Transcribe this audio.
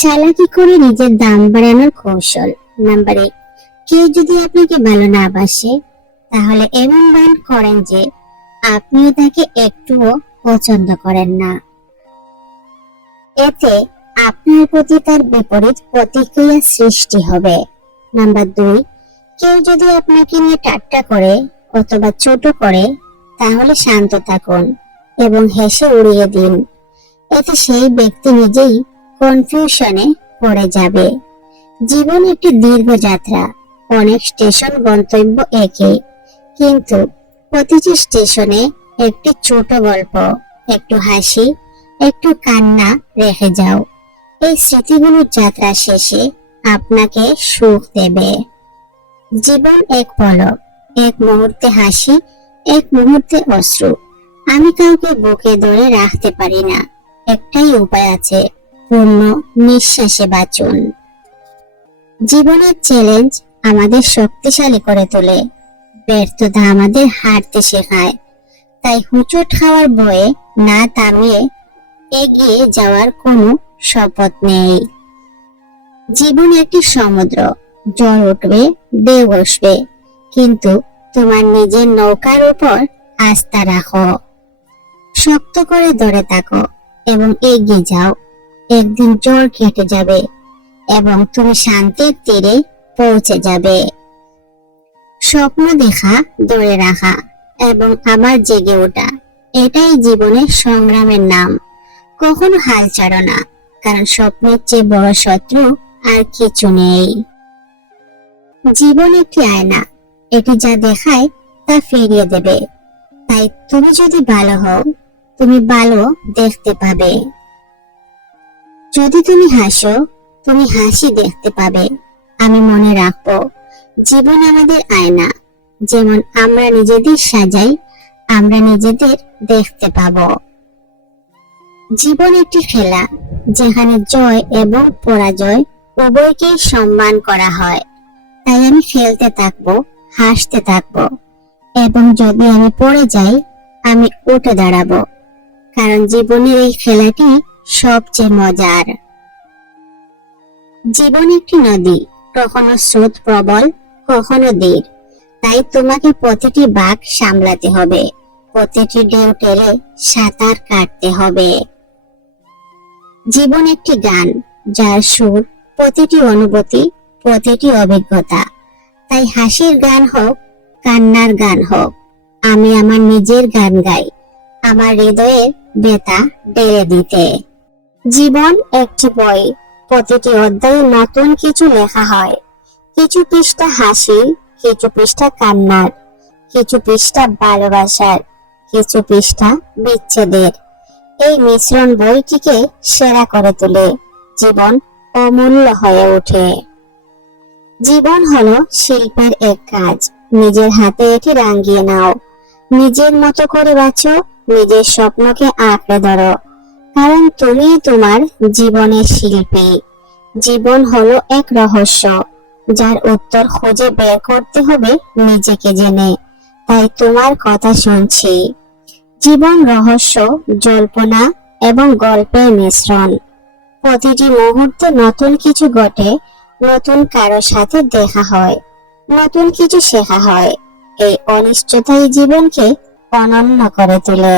চালাকি করে নিজের দাম বাড়ানোর কৌশল। নাম্বার 1, কেউ যদি আপনাকে ভালো না বাসে তাহলে এমন ভান করেন যে আপনিও তাকে একটুও পছন্দ করেন না। এতে আপনার প্রতি তার বিপরীত প্রতিক্রিয়া সৃষ্টি হবে। নাম্বার 2, কেউ যদি আপনাকে নিয়ে ঠাট্টা করে অথবা ছোট করে তাহলে শান্ত থাকুন এবং হেসে উড়িয়ে দিন। এতে সেই ব্যক্তি নিজেই কনফিউশনে পড়ে যাবে। জীবন একটি দীর্ঘ যাত্রা, অনেক স্টেশন, গন্তব্য একই, কিন্তু প্রতিটি স্টেশনে একটি ছোট গল্প, একটু হাসি, একটু কান্না রেখে যাও। এই স্মৃতিগুলো যাত্রা শেষে আপনাকে সুখ দেবে। জীবন এক পলক, এক মুহূর্তে হাসি, এক মুহূর্তে অশ্রু। আমি কাউকে বুকে ধরে রাখতে পারি না, একটাই উপায় আছে, পূর্ণ নিঃশ্বাসে বাঁচুন। জীবনের চ্যালেঞ্জ আমাদের শক্তিশালী করে তোলে, ব্যর্থতা আমাদের হারতে শেখায়। তাই হুঁচট খাওয়ার ভয়ে না থামিয়ে এগিয়ে যাওয়ার কোনো শপথ নেই। জীবন একটি সমুদ্র, ঝড় উঠবে, ঢেউ আসবে, কিন্তু তোমার নিজের নৌকার উপর আস্থা রাখো। শক্ত করে ধরে থাকো এবং এগিয়ে যাও। একদিন ঝড় কেটে যাবে এবং তুমি শান্তির তীরে পৌঁছে যাবে। স্বপ্ন দেখা, ধরে রাখা এবং আবার জেগে ওঠা, এটাই জীবনের সংগ্রামের নাম। কখনো হাল ছাড়ো না, কারণ স্বপ্নের চেয়ে বড় শত্রু আর কিছু নেই। জীবন একটি আয়না, এটি যা দেখায় তা ফিরিয়ে দেবে। তাই তুমি যদি ভালো হও, তুমি ভালো দেখতে পাবে। যদি তুমি হাসো, তুমি হাসি দেখতে পাবে। আমি মনে রাখবো, জীবন আমাদের আয়না, যেমন আমরা নিজেদের সাজাই, আমরা নিজেদের দেখতে পাবো। জীবন একটি খেলা, যেখানে জয় এবং পরাজয় উভয়কেই সম্মান করা হয়। তাই আমি খেলতে থাকবো, হাসতে থাকবো, এবং যদি আমি পড়ে যাই, আমি উঠে দাঁড়াবো, কারণ জীবনের এই খেলাটি সবচেয়ে মজার। জীবন একটি নদী, কখনো স্রোত প্রবল, কখনো ধীর। তাই তোমাকে প্রতিটি বাঁক সামলাতে হবে, প্রতিটি ঢেউ টেলে সাঁতার কাটতে হবে। জীবন একটি গান, যার সুর প্রতিটি অনুভূতি, প্রতিটি অভিজ্ঞতা। তাই হাসির গান হোক, কান্নার গান হোক, আমি আমার নিজের গান গাই, আমার হৃদয়ের ব্যথা ঢেলে দিতে। জীবন একটি বই, প্রতিটি অধ্যায়ে নতুন কিছু লেখা হয়। কিছু পৃষ্ঠা হাসি, কিছু পৃষ্ঠা কান্নার, কিছু পৃষ্ঠা ভালোবাসার, কিছু পৃষ্ঠা বিচ্ছেদের। এই মিশ্রণ বইটিকে সেরা করে তোলে, জীবন অমূল্য হয়ে ওঠে। জীবন হলো শিল্পের এক কাজ, নিজের হাতে এটি রাঙিয়ে নাও। নিজের মতো করে বাঁচো, নিজের স্বপ্নকে আঁকড়ে ধরো, কারণ তুমি তোমার জীবনের শিল্পী। জীবন হলো এক রহস্য, যার উত্তর খুঁজে বের করতে হবে নিজেকে জেনে। তাই তোমার কথা শুনছি। জীবন রহস্য, জল্পনা এবং গল্পের মিশ্রণ। প্রতিটি মুহূর্তে নতুন কিছু ঘটে, নতুন কারো সাথে দেখা হয়, নতুন কিছু শেখা হয়। এই অনিশ্চয়তাই জীবনকে অনন্য করে তোলে।